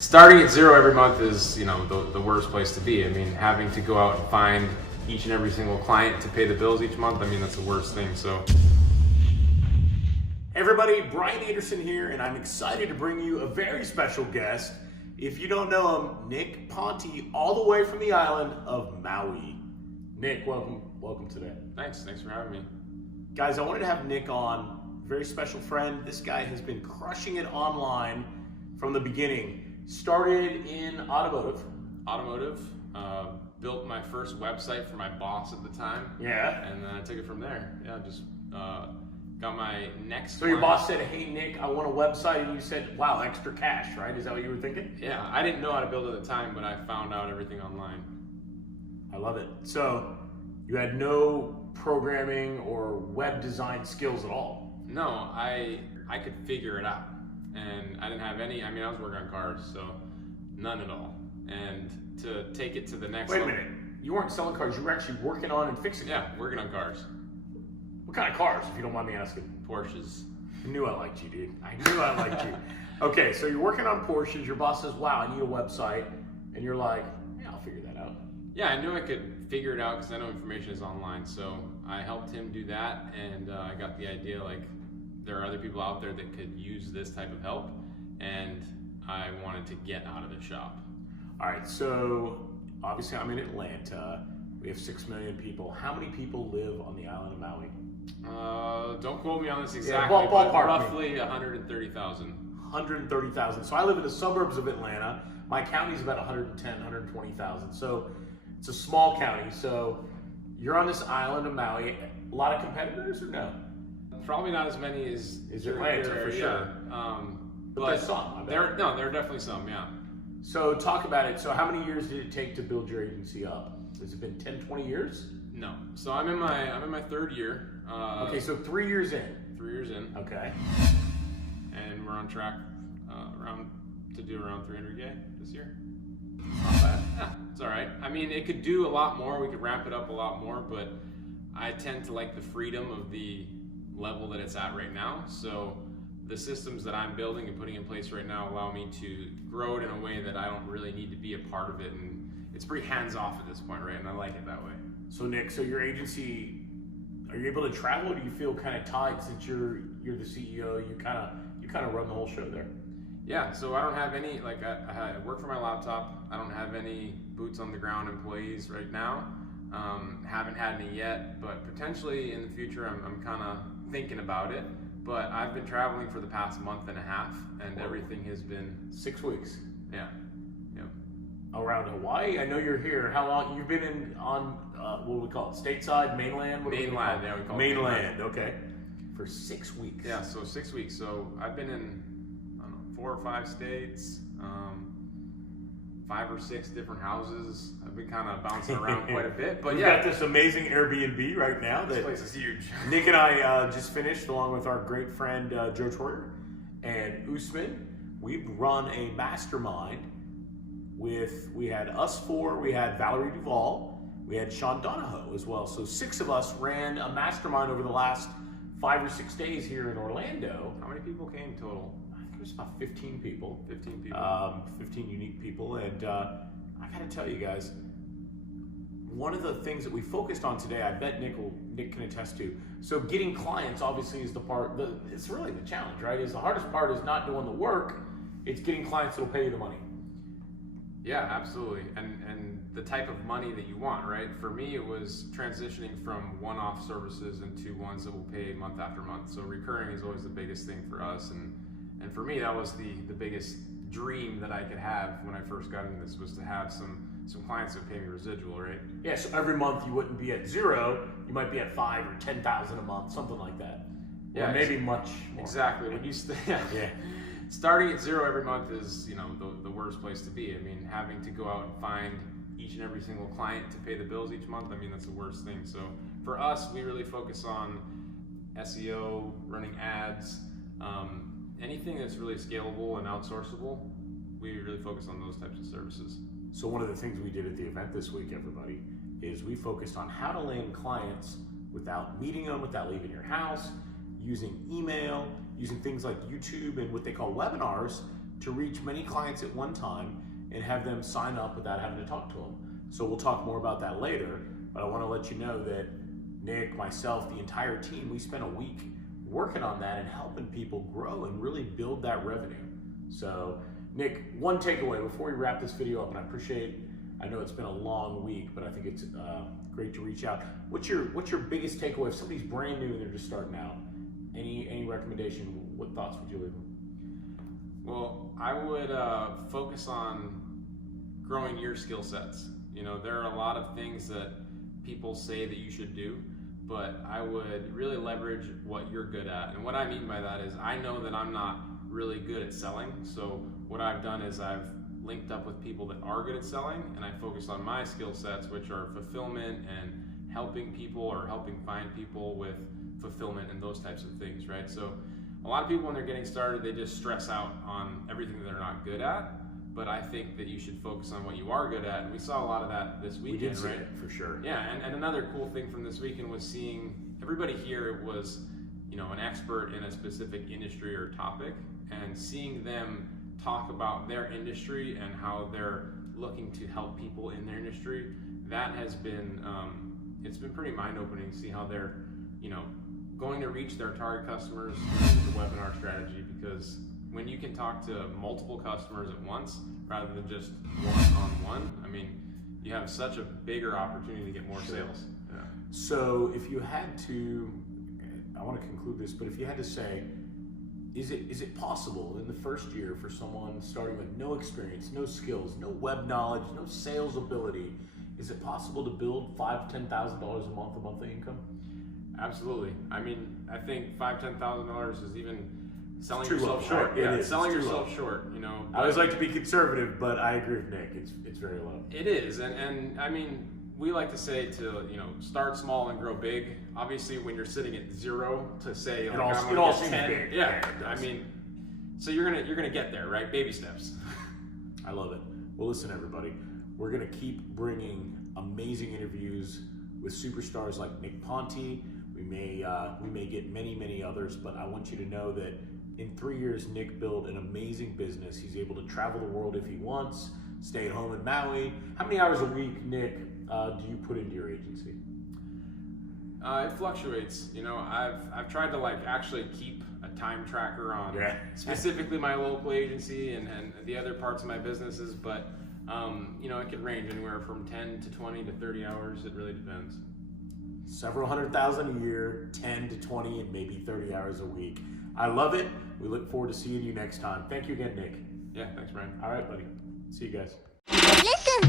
Starting at zero every month is, the worst place to be. I mean, having to go out and find each and every single client to pay the bills each month, that's the worst thing. So, Hey everybody, Brian Anderson here, and I'm excited to bring you a very special guest. If you don't know him, Nick Ponte, all the way from the island of Maui. Nick, welcome today. thanks for having me. Guys, I wanted to have Nick on, very special friend. This guy has been crushing it online from the beginning. Started in automotive. Built my first website for my boss at the time. Yeah. And then I took it from there. Yeah, just got my next So your boss said, hey Nick, I want a website, and you said, wow, extra cash, right? Is that what you were thinking? Yeah, I didn't know how to build at the time, but I found out everything online. I love it. So you had no programming or web design skills at all? No, I could figure it out. And I didn't have any, I was working on cars, so none at all. And to take it to the next Wait a level. minute. You weren't selling cars, you were actually working on and fixing them. Yeah, working on cars. What kind of cars, if you don't mind me asking? Porsches. I knew I liked you, dude. I knew I liked you. Okay, so you're working on Porsches. Your boss says, wow, I need a website. And you're like, yeah, I'll figure that out. Yeah, I knew I could figure it out because I know information is online. So I helped him do that, and I got the idea, like, there are other people out there that could use this type of help, and I wanted to get out of the shop. All right, so obviously I'm in Atlanta. We have 6 million people. How many people live on the island of Maui? Don't quote me on this exactly, but ballpark roughly 130,000. 130,000. So I live in the suburbs of Atlanta. My county's about 110, 120,000. So it's a small county. So you're on this island of Maui. A lot of competitors or no? Probably not as many as Atlanta, for sure. But there's some. I bet. There are definitely some, yeah. So talk about it. So how many years did it take to build your agency up? Has it been 10, 20 years? No. So I'm in my third year. Okay, so 3 years in. 3 years in. Okay. And we're on track to do around 300K this year. Not bad. Yeah, it's all right. It could do a lot more. We could ramp it up a lot more, but I tend to like the freedom of the level that it's at right now. So the systems that I'm building and putting in place right now allow me to grow it in a way that I don't really need to be a part of it, and it's pretty hands-off at this point, right? And I like it that way. So Nick, so your agency, are you able to travel, or do you feel kind of tied since you're the CEO? You kind of run the whole show there. Yeah, so I don't have any, I work from my laptop. I don't have any boots on the ground employees right now. Haven't had any yet, but potentially in the future I'm kind of thinking about it. But I've been traveling for the past month and a half, and everything has been 6 weeks. Yeah. Yep. Around Hawaii. I know you're here. How long you've been on? What do we call it? Stateside, mainland. What Mainland. Yeah, we call it mainland. Okay. For 6 weeks. Yeah, so 6 weeks. So I've been in 4 or 5 states, 5 or 6 different houses. I've been kind of bouncing around quite a bit, but We've got this amazing Airbnb right now. This place is huge. Nick and I just finished, along with our great friend Joe Troyer and Usman. We run a mastermind we had us 4, we had Valerie Duvall, we had Sean Donahoe as well. So 6 of us ran a mastermind over the last 5 or 6 days here in Orlando. How many people came total? I think it was about 15 people. 15 people. 15 unique people. And I got to tell you guys, one of the things that we focused on today, I bet Nick can attest to. So getting clients obviously is the part, it's really the challenge, right? The hardest part is not doing the work, it's getting clients that'll pay you the money. Yeah, absolutely. And the type of money that you want, right? For me, it was transitioning from one-off services into ones that will pay month after month. So recurring is always the biggest thing for us. And for me, that was the biggest dream that I could have when I first got into this, was to have some clients that would pay me residual, right? Yeah, so every month you wouldn't be at 0, you might be at 5 or 10,000 a month, something like that. Yeah, or maybe much more. Exactly. When you starting at 0 every month is, the worst place to be. Having to go out and find each and every single client to pay the bills each month, that's the worst thing. So for us, we really focus on SEO, running ads, anything that's really scalable and outsourceable. We really focus on those types of services. So one of the things we did at the event this week, everybody, is we focused on how to land clients without meeting them, without leaving your house, using email, using things like YouTube and what they call webinars to reach many clients at one time and have them sign up without having to talk to them. So we'll talk more about that later, but I want to let you know that Nick, myself, the entire team, we spent a week working on that and helping people grow and really build that revenue. So Nick, one takeaway before we wrap this video up, and I know it's been a long week, but I think it's great to reach out. What's your biggest takeaway if somebody's brand new and they're just starting out? Any recommendation? What thoughts would you leave them? Well, I would focus on growing your skill sets. You know, there are a lot of things that people say that you should do, but I would really leverage what you're good at. And what I mean by that is I know that I'm not really good at selling. So what I've done is I've linked up with people that are good at selling, and I focus on my skill sets, which are fulfillment and helping people or helping find people with fulfillment and those types of things, right? So a lot of people when they're getting started, they just stress out on everything that they're not good at. But I think that you should focus on what you are good at. And we saw a lot of that this weekend, we did see right? it, for sure. Yeah, and another cool thing from this weekend was seeing everybody here was, you know, an expert in a specific industry or topic, and seeing them talk about their industry and how they're looking to help people in their industry. That has been, it's been pretty mind-opening to see how they're, you know, going to reach their target customers with the webinar strategy, because when you can talk to multiple customers at once rather than just one-on-one, I mean, you have such a bigger opportunity to get more sales. Yeah. So if you had to, I want to conclude this, but if you had to say, is it possible in the first year for someone starting with no experience, no skills, no web knowledge, no sales ability, is it possible to build $5,000 to $10,000 a month of monthly income? Absolutely. I mean, I think $5,000 to $10,000 is even selling Too yourself low, short. right? Yeah, It is. selling It's too yourself low. short. You know, I always like to be conservative, but I agree with Nick. It's very low. It is, and I mean, we like to say to, you know, start small and grow big. Obviously, when you're sitting at zero, to say like, I'm it gonna all get seems 10, big. yeah. It I does. mean, so you're gonna get there, right? Baby steps. I love it. Well, listen, everybody, we're gonna keep bringing amazing interviews with superstars like Nick Ponte. We may get many others, but I want you to know that in 3 years, Nick built an amazing business. He's able to travel the world if he wants, stay at home in Maui. How many hours a week, Nick, do you put into your agency? It fluctuates. You know, I've tried to like actually keep a time tracker on specifically my local agency and the other parts of my businesses, but you know, it could range anywhere from 10 to 20 to 30 hours. It really depends. Several $100,000 a year, 10 to 20, and maybe 30 hours a week. I love it. We look forward to seeing you next time. Thank you again, Nick. Yeah, thanks, Brian. All right, buddy. See you guys. Listen.